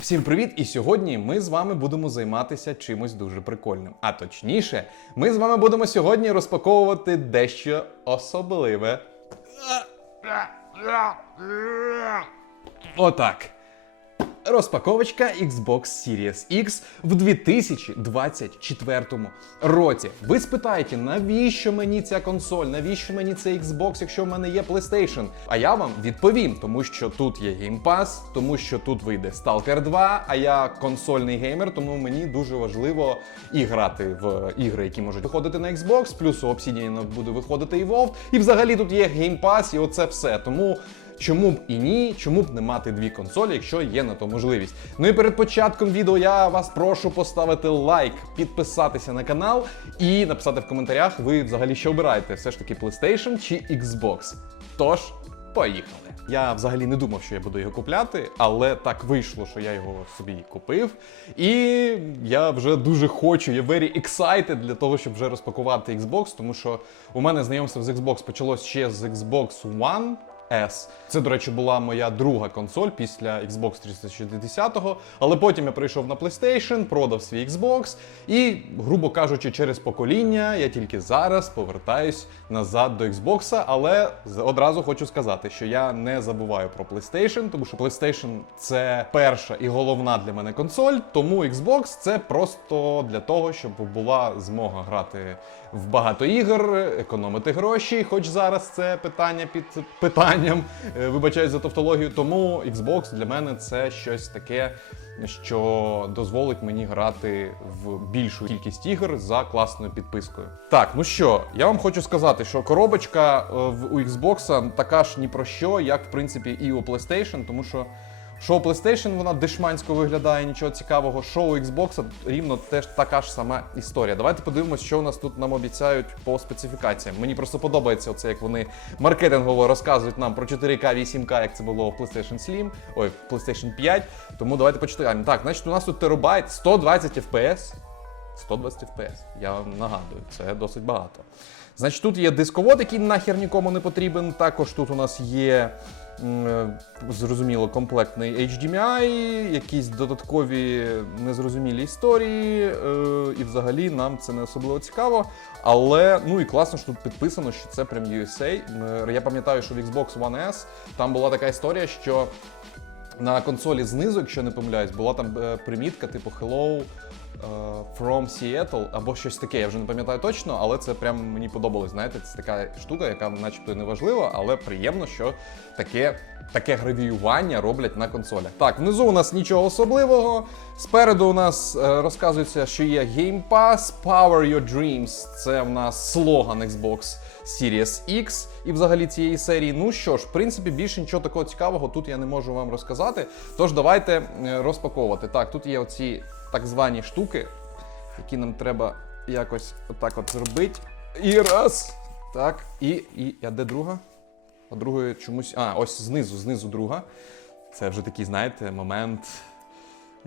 Всім привіт! І сьогодні ми з вами будемо займатися чимось дуже прикольним. А точніше, ми з вами будемо сьогодні розпаковувати дещо особливе. Отак. Розпаковочка Xbox Series X в 2024 році. Ви спитаєте, навіщо мені ця консоль, навіщо мені цей Xbox, якщо в мене є PlayStation? А я вам відповім, тому що тут є Game Pass, тому що тут вийде Stalker 2, а я консольний геймер, тому мені дуже важливо і грати в ігри, які можуть виходити на Xbox, плюс у Obsidian буде виходити і WoW, і взагалі тут є Game Pass, і оце все. Тому Чому б і ні, чому б не мати дві консолі, якщо є на то можливість. Ну і перед початком відео я вас прошу поставити лайк, підписатися на канал і написати в коментарях, ви взагалі що обираєте, все ж таки PlayStation чи Xbox. Тож, поїхали. Я взагалі не думав, що я буду його купляти, але так вийшло, що я його собі купив. І я вже дуже хочу, я very excited для того, щоб вже розпакувати Xbox, тому що у мене знайомство з Xbox почалось ще з Xbox One. S. Це, до речі, була моя друга консоль після Xbox 360, але потім я прийшов на PlayStation, продав свій Xbox, і, грубо кажучи, через покоління я тільки зараз повертаюсь назад до Xbox, але одразу хочу сказати, що я не забуваю про PlayStation, тому що PlayStation це перша і головна для мене консоль, тому Xbox це просто для того, щоб була змога грати в багато ігор, економити гроші, хоч зараз це питання під питанням. Е, Вибачаюсь за тавтологію. Тому Xbox для мене це щось таке, що дозволить мені грати в більшу кількість ігор за класною підпискою. Так, ну що, я вам хочу сказати, що коробочка е, в- у Xbox така ж ні про що, як в принципі і у PlayStation, тому що. Що у PlayStation вона дешмансько виглядає, нічого цікавого. Що у Xbox рівно теж така ж сама історія. Давайте подивимось, що у нас тут нам обіцяють по специфікаціям. Мені просто подобається оце, як вони маркетингово розказують нам про 4К, 8К, як це було в PlayStation Slim, ой, в PlayStation 5. Тому давайте почитаємо. Так, значить, у нас тут терабайт, 120 FPS. 120 FPS, я вам нагадую, це досить багато. Значить, тут є дисковод, який нахер нікому не потрібен. Також тут у нас є зрозуміло комплектний HDMI, якісь додаткові незрозумілі історії. е, І взагалі нам це не особливо цікаво. Але ну і класно, що тут підписано, що це прям USA. Е, Я пам'ятаю, що в Xbox One S там була така історія, що на консолі знизу, якщо не помиляюсь, була там е, примітка, типу Hello е, from Seattle або щось таке. Я вже не пам'ятаю точно, але це прям мені подобалось. Знаєте, це така штука, яка начебто не важлива, але приємно, що таке. Таке гравіювання роблять на консолях. Так, внизу у нас нічого особливого. Спереду у нас е, розказується, що є Game Pass, Power Your Dreams. Це в нас слоган Xbox Series X і взагалі цієї серії. Ну що ж, в принципі, більше нічого такого цікавого тут я не можу вам розказати. Тож давайте е, розпаковувати. Так, тут є оці так звані штуки, які нам треба якось отак от зробити. І раз. Так, і. і а де друга? А другої чомусь. А, ось знизу, знизу друга. Це вже такий, знаєте, момент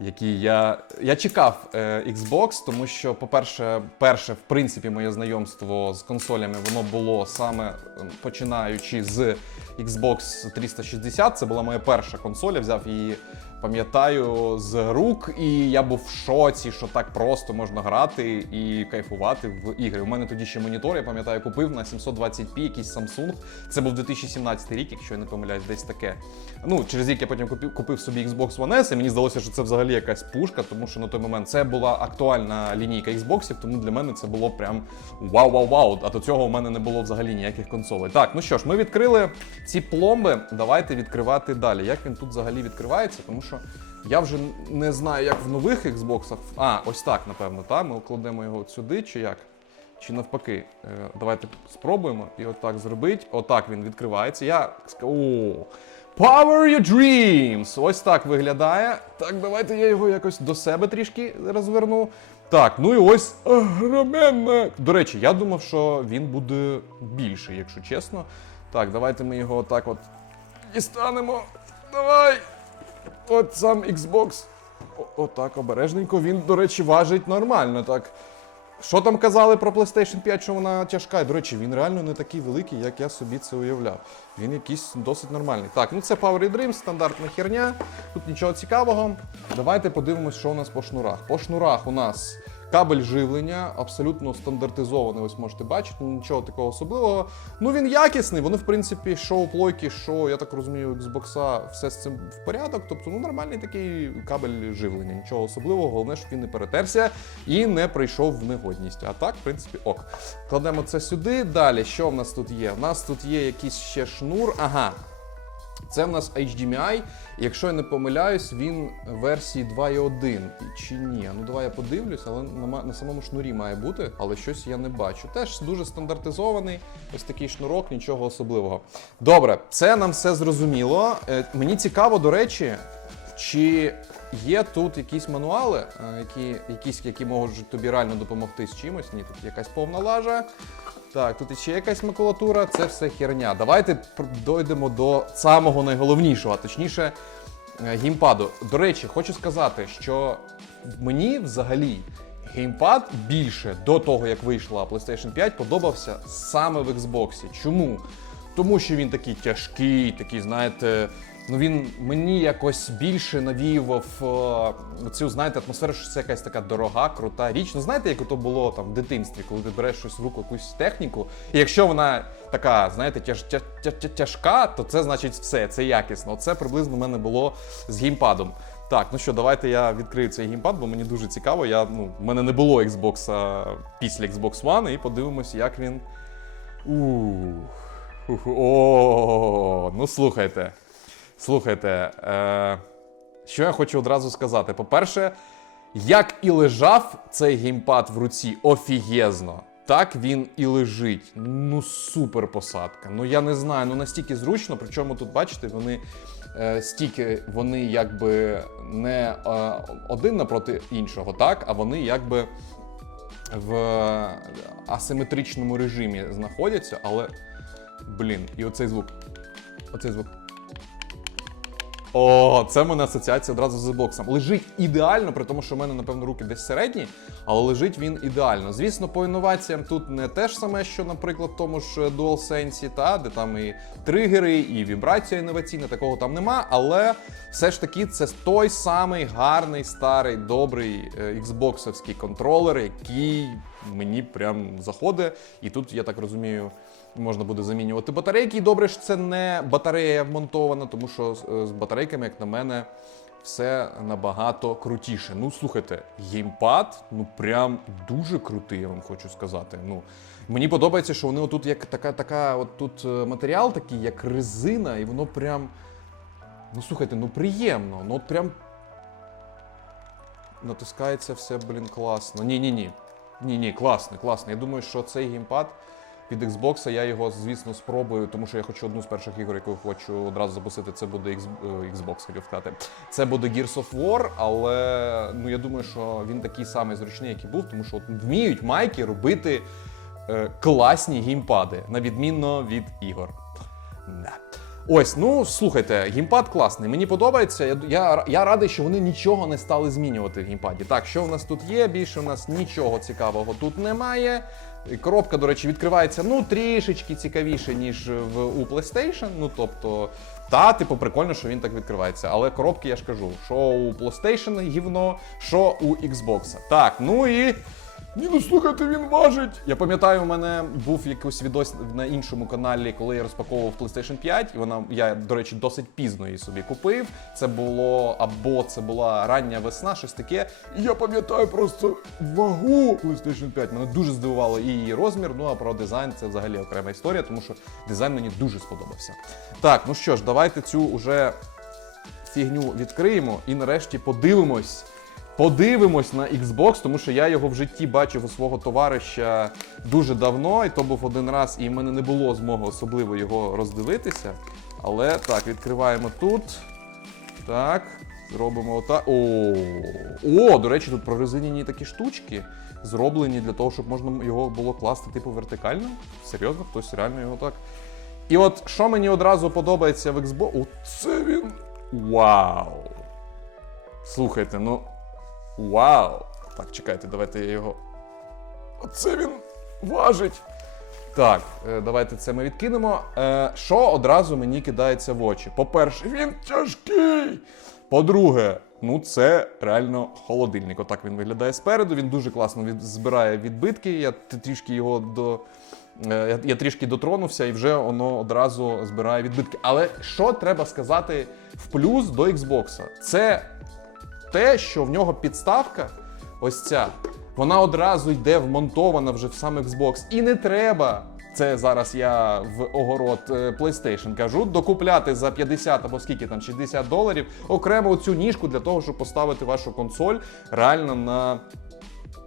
який я. Я чекав е, Xbox, тому що, по-перше, перше, в принципі, моє знайомство з консолями воно було саме е, починаючи з Xbox 360. Це була моя перша консоль, я взяв її, пам'ятаю, з рук, і я був в шоці, що так просто можна грати і кайфувати в ігри. У мене тоді ще монітор, я пам'ятаю, купив на 720p якийсь Samsung. Це був 2017 рік, якщо я не помиляюсь, десь таке. Ну, через рік я потім купив, купив собі Xbox One S, і мені здалося, що це взагалі якась пушка, тому що на той момент це була актуальна лінійка Xbox, тому для мене це було прям вау-вау-вау. А до цього у мене не було взагалі ніяких консолей. Так, ну що ж, ми відкрили ці пломби. Давайте відкривати далі. Як він тут взагалі відкривається, тому що. Я вже не знаю, як в нових Xbox. А, ось так, напевно, та? Ми кладемо його от сюди, чи як? Чи навпаки. Е, Давайте спробуємо і отак зробити. Отак він відкривається. Я ска- О! Power your dreams! Ось так виглядає. Так, давайте я його якось до себе трішки розверну. Так, ну і ось огроменна. До речі, я думав, що він буде більший, якщо чесно. Так, давайте ми його отак от дістанемо. Давай! От сам Xbox. Отак, обережненько. Він, до речі, важить нормально. Так. Що там казали про PlayStation 5, що вона тяжка? І, До речі, він реально не такий великий, як я собі це уявляв. Він якийсь досить нормальний. Так, ну це Power Dream, стандартна херня. Тут нічого цікавого. Давайте подивимось, що у нас по шнурах. По шнурах у нас кабель живлення, абсолютно стандартизований. Ось можете бачити, нічого такого особливого. Ну він якісний. Воно, в принципі, що у плойки, що я так розумію, Xbox, все з цим в порядок. Тобто, ну нормальний такий кабель живлення. Нічого особливого, головне, щоб він не перетерся і не прийшов в негодність. А так, в принципі, ок. Кладемо це сюди. Далі, що в нас тут є? У нас тут є якийсь ще шнур. Ага. Це в нас HDMI. Якщо я не помиляюсь, він версії 2.1 чи ні. Ну давай я подивлюсь, але на, на самому шнурі має бути, але щось я не бачу. Теж дуже стандартизований, ось такий шнурок, нічого особливого. Добре, це нам все зрозуміло. Е, мені цікаво, до речі, чи є тут якісь мануали, е, які, якісь, які можуть тобі реально допомогти з чимось. Ні, тут якась повна лажа. Так, тут ще якась макулатура, це все херня. Давайте дойдемо до самого найголовнішого, а точніше е, геймпаду. До речі, хочу сказати, що мені взагалі геймпад більше до того, як вийшла PlayStation 5, подобався саме в Xbox. Чому? Тому що він такий тяжкий, такий, знаєте, ну він мені якось більше навіював е, цю, знаєте, атмосферу, що це якась така дорога, крута річ. Ну знаєте, як ото було там в дитинстві, коли ти береш щось в руку, якусь техніку, і якщо вона така, знаєте, тяж, тя, тя, тя, тяжка, то це значить все, це якісно. Це приблизно в мене було з геймпадом. Так, ну що, давайте я відкрию цей геймпад, бо мені дуже цікаво. Я, ну, в мене не було Xbox після Xbox One, і подивимось, як він. Ух, О, ну слухайте. Слухайте, е, що я хочу одразу сказати. По-перше, як і лежав цей геймпад в руці офігезно, так він і лежить. Ну, супер посадка. Ну я не знаю, ну настільки зручно. Причому тут, бачите, вони е, стільки вони якби не е, один напроти іншого, так, а вони якби в асиметричному режимі знаходяться, але. Блін, і оцей звук. Оцей звук. О, це в мене асоціація одразу з боксом. Лежить ідеально, при тому, що в мене, напевно, руки десь середні, але лежить він ідеально. Звісно, по інноваціям тут не те ж саме, що, наприклад, в тому ж DualSense, та, де там і тригери, і вібрація інноваційна, такого там нема. Але все ж таки це той самий гарний, старий, добрий е, Xbox-овський контролер, який мені прям заходить. І тут, я так розумію, можна буде замінювати батарейки. І добре, що це не батарея вмонтована, тому що з- з батарейками, як на мене, все набагато крутіше. Ну, слухайте, геймпад, ну прям дуже крутий, я вам хочу сказати. Ну, мені подобається, що вони отут як така, така, от тут е, матеріал такий, як резина, і воно прям. Ну слухайте, ну приємно. Ну от прям натискається все, блін, класно. Ні, ні, ні. Ні, ні, класний, класний. Я думаю, що цей геймпад від Xbox, я його, звісно, спробую, тому що я хочу одну з перших ігор, яку хочу одразу запустити. Це буде е, Xbox, хотів сказати. Це буде Gears of War, але ну я думаю, що він такий самий зручний, як і був, тому що от вміють майки робити е, класні геймпади, на відмінно від ігор. Да. Ось, ну слухайте, геймпад класний. Мені подобається. Я, я, я радий, що вони нічого не стали змінювати в геймпаді. Так, що в нас тут є? Більше в нас нічого цікавого тут немає. Коробка, до речі, відкривається ну трішечки цікавіше, ніж в у PlayStation. Ну тобто, та, типу, прикольно, що він так відкривається. Але коробки я ж кажу, що у PlayStation гівно, що у Xbox. Так, ну і. Ні, ну слухайте, він важить. Я пам'ятаю, у мене був якийсь відос на іншому каналі, коли я розпаковував PlayStation 5, і вона, я, до речі, досить пізно її собі купив. Це було або це була рання весна, щось таке. І я пам'ятаю просто вагу PlayStation 5. Мене дуже здивувало і її розмір. Ну а про дизайн це взагалі окрема історія, тому що дизайн мені дуже сподобався. Так, ну що ж, давайте цю уже фігню відкриємо і нарешті подивимось. Подивимось на Xbox, тому що я його в житті бачив у свого товариша дуже давно, і то був один раз, і в мене не було змоги особливо його роздивитися. Але так, відкриваємо тут. Так, зробимо отак. О, О, до речі, тут прорезинені такі штучки зроблені для того, щоб можна його було класти типу вертикально. Серйозно, хтось реально його так. І от що мені одразу подобається в Xbox. Оце він. Вау! Слухайте, ну. Вау! Так, чекайте, давайте я його. Оце він важить. Так, е, давайте це ми відкинемо. Е, Що одразу мені кидається в очі? По-перше, він тяжкий. По-друге, ну це реально холодильник. Отак він виглядає спереду. Він дуже класно збирає відбитки. Я трішки його до. е, Я, я трішки дотронувся і вже воно одразу збирає відбитки. Але що треба сказати в плюс до Xbox? Це те, що в нього підставка, ось ця, вона одразу йде вмонтована вже в сам Xbox. І не треба. Це зараз я в огород е, PlayStation кажу, докупляти за 50 або скільки там 60 доларів окремо цю ніжку для того, щоб поставити вашу консоль реально на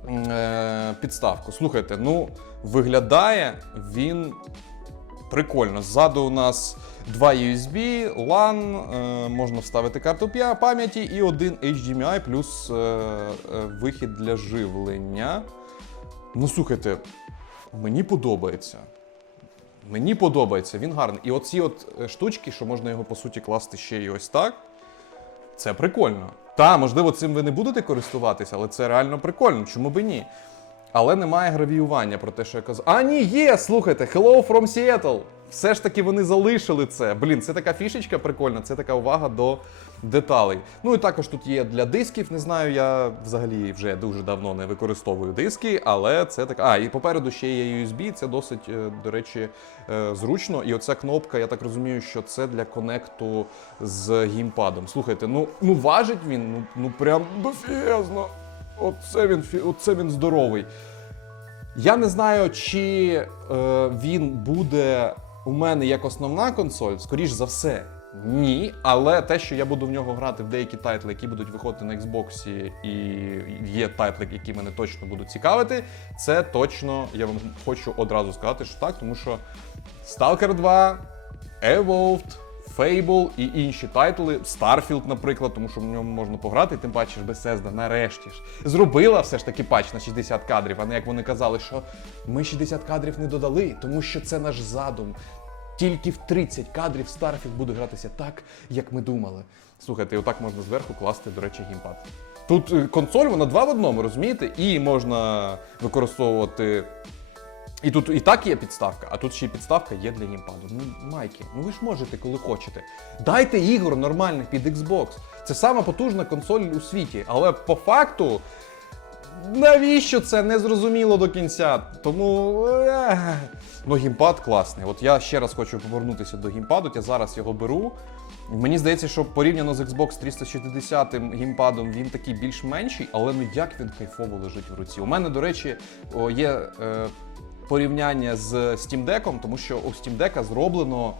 е, підставку. Слухайте, ну виглядає він Прикольно. Ззаду у нас два USB, LAN, е, можна вставити карту пам'яті і один HDMI плюс е, е, вихід для живлення. Ну, слухайте, мені подобається. Мені подобається, він гарний. І оці от штучки, що можна його по суті класти ще й ось так. Це прикольно. Та, можливо, цим ви не будете користуватися, але це реально прикольно. Чому би ні? Але немає гравіювання про те, що я казав. А, ні, є! Слухайте, Hello from Seattle! Все ж таки вони залишили це. Блін, це така фішечка прикольна, це така увага до деталей. Ну і також тут є для дисків. Не знаю, я взагалі вже дуже давно не використовую диски, але це така. А, і попереду ще є USB, це досить, е, до речі, е, зручно. І оця кнопка, я так розумію, що це для конекту з геймпадом. Слухайте, ну, ну важить він, ну, ну прям дофігезно. Оце він, оце він здоровий. Я не знаю, чи е, він буде у мене як основна консоль, скоріш за все, ні. Але те, що я буду в нього грати в деякі тайтли, які будуть виходити на Xbox, і є тайтли, які мене точно будуть цікавити, це точно я вам хочу одразу сказати, що так, тому що Stalker 2, Evolved, Fable і інші тайтли, Starfield, наприклад, тому що в ньому можна пограти, тим паче ж Bethesda нарешті ж зробила все ж таки патч на 60 кадрів, а не як вони казали, що ми 60 кадрів не додали, тому що це наш задум. Тільки в 30 кадрів Starfield буде гратися так, як ми думали. Слухайте, і отак можна зверху класти, до речі, геймпад. Тут е, консоль, вона два в одному, розумієте? І можна використовувати і тут і так є підставка, а тут ще й підставка є для геймпаду. Ну, майки, ну ви ж можете, коли хочете. Дайте ігор нормальних під Xbox. Це сама потужна консоль у світі. Але по факту, навіщо це не зрозуміло до кінця. Тому. Ну, геймпад класний. От я ще раз хочу повернутися до геймпаду. Я зараз його беру. Мені здається, що порівняно з Xbox 360 геймпадом він такий більш менший, але ну як він кайфово лежить в руці. У мене, до речі, є е, порівняння з Steam Deck, тому що у Steam Deck зроблено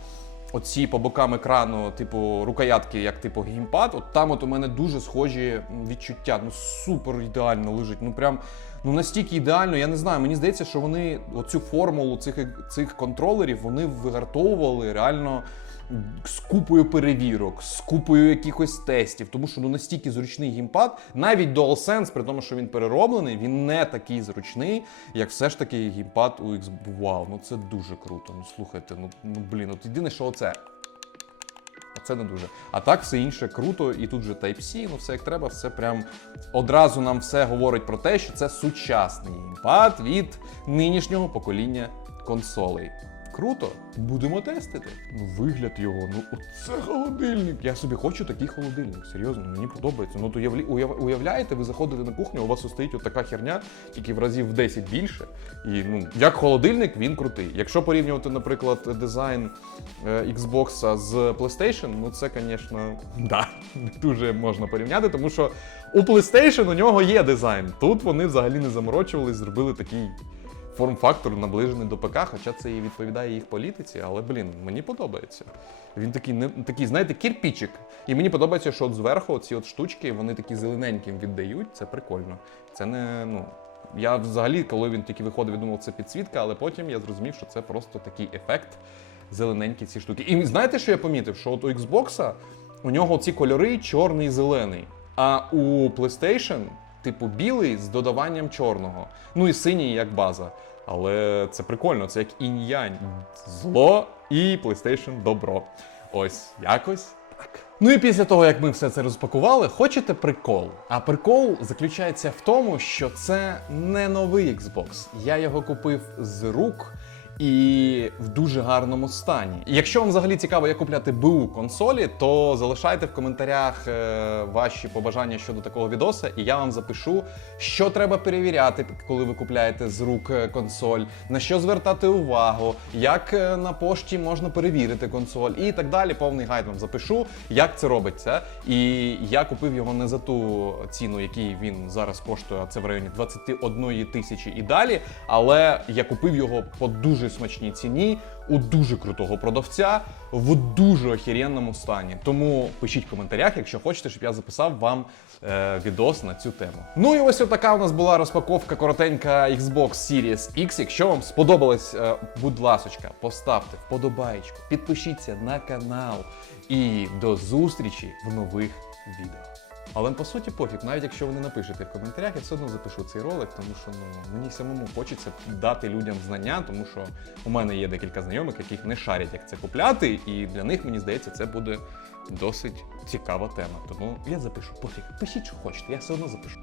оці по бокам екрану, типу рукоятки, як типу геймпад. От там от у мене дуже схожі відчуття. Ну супер ідеально лежить. Ну прям ну настільки ідеально. Я не знаю. Мені здається, що вони оцю формулу цих, цих контролерів вони вигартовували реально. З купою перевірок, з купою якихось тестів, тому що ну настільки зручний геймпад, навіть DualSense, при тому, що він перероблений, він не такий зручний, як все ж таки геймпад у Xbox. Вау, ну це дуже круто. Ну слухайте, ну, ну блін, от єдине, що оце. Оце не дуже. А так все інше круто, і тут же Type-C, ну все як треба, все прям одразу нам все говорить про те, що це сучасний геймпад від нинішнього покоління консолей. Круто, будемо тестити. Ну, вигляд його, ну оце холодильник. Я собі хочу такий холодильник. Серйозно, мені подобається. Ну то уяв, уявляєте, ви заходите на кухню, у вас стоїть отака херня, тільки в разів в 10 більше. І ну, як холодильник, він крутий. Якщо порівнювати, наприклад, дизайн е, Xbox з PlayStation, ну це, звісно, да, дуже можна порівняти, тому що у PlayStation у нього є дизайн. Тут вони взагалі не заморочувались, зробили такий форм-фактор наближений до ПК, хоча це і відповідає їх політиці, але блін, мені подобається. Він такий, не такий, знаєте, кірпічик. І мені подобається, що от зверху ці от штучки, вони такі зелененьким віддають. Це прикольно. Це не ну. Я взагалі, коли він тільки виходив, я думав, це підсвітка, але потім я зрозумів, що це просто такий ефект зелененькі ці штуки. І знаєте, що я помітив? Що от у Xbox у нього ці кольори чорний і зелений. А у PlayStation, типу, білий з додаванням чорного. Ну і синій як база. Але це прикольно, це як інь-янь. Зло і PlayStation добро. Ось якось так. Ну і після того, як ми все це розпакували, хочете прикол? А прикол заключається в тому, що це не новий Xbox. Я його купив з рук. І в дуже гарному стані. Якщо вам взагалі цікаво, як купляти БУ консолі, то залишайте в коментарях е, ваші побажання щодо такого відоса, і я вам запишу, що треба перевіряти, коли ви купляєте з рук е, консоль, на що звертати увагу, як е, на пошті можна перевірити консоль і так далі. Повний гайд вам запишу, як це робиться. І я купив його не за ту ціну, який він зараз коштує, а це в районі 21 тисячі і далі. Але я купив його по дуже смачній ціні у дуже крутого продавця в дуже охеренному стані. Тому пишіть в коментарях, якщо хочете, щоб я записав вам е, відос на цю тему. Ну і ось така у нас була розпаковка коротенька Xbox Series X. Якщо вам сподобалось, е, будь ласочка, поставте вподобайку, підпишіться на канал і до зустрічі в нових відео. Але по суті пофіг, навіть якщо ви не напишете в коментарях, я все одно запишу цей ролик, тому що ну мені самому хочеться дати людям знання, тому що у мене є декілька знайомих, яких не шарять, як це купляти, і для них мені здається, це буде досить цікава тема. Тому я запишу пофіг. Пишіть, що хочете, я все одно запишу.